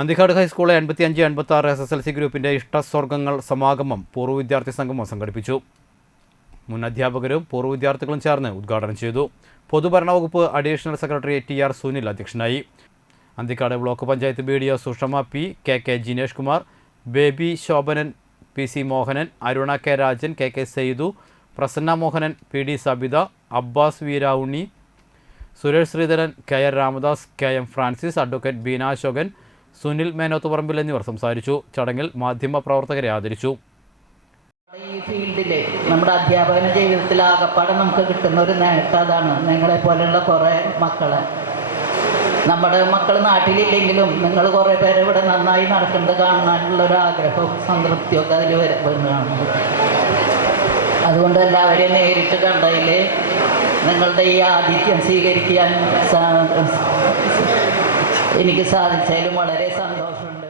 അന്തിക്കാട് ഹൈസ്കൂളിലെ എൺപത്തി അഞ്ച് എൺപത്തി ആറ് എസ് എസ് എൽ സി ഗ്രൂപ്പിന്റെ ഇഷ്ടസ്വർഗങ്ങൾ സമാഗമം പൂർവ വിദ്യാർത്ഥി സംഗമം സംഘടിപ്പിച്ചു. മുൻ അധ്യാപകരും പൂർവ വിദ്യാർത്ഥികളും ചേർന്ന് ഉദ്ഘാടനം ചെയ്തു. പൊതുഭരണ വകുപ്പ് additional secretary T R Sunil അധ്യക്ഷനായി. Anthikad block panchayat B D O Sushama P K K Jinesh Kumar Baby Shobhanan P C Mohanan Aruna K Rajan K K Saidu Prasanna Mohanan P D Sabitha Abbas Veeravunni Suresh Sreedharan K R Ramadas K M Francis advocate Beena Ashokan Sunil Menothuparambil എന്നിവർ സംസാരിച്ചു. ചടങ്ങിൽ മാധ്യമ പ്രവർത്തകരെ ആദരിച്ചു. ഈ ഫീൽഡിൽ നമ്മുടെ അധ്യാപന ജീവിതത്തിൽ ആകപ്പാടെ നമുക്ക് കിട്ടുന്ന ഒരു നേട്ടം അതാണ് നിങ്ങളെ പോലെയുള്ള കുറേ മക്കളെ. നമ്മുടെ മക്കൾ നാട്ടിലില്ലെങ്കിലും നിങ്ങൾ കുറേ പേര് ഇവിടെ നന്നായി നടക്കുന്നത് കാണാനുള്ള ഒരു ആഗ്രഹവും സംതൃപ്തിയും ഒക്കെ അതിൽ വരുന്നതാണ്. അതുകൊണ്ട് എല്ലാവരെയും നേരിട്ട് കണ്ടതിൽ നിങ്ങളുടെ ഈ ആതിഥ്യം സ്വീകരിക്കാൻ എനിക്ക് സാധിച്ചതിലും വളരെ സന്തോഷമുണ്ട്.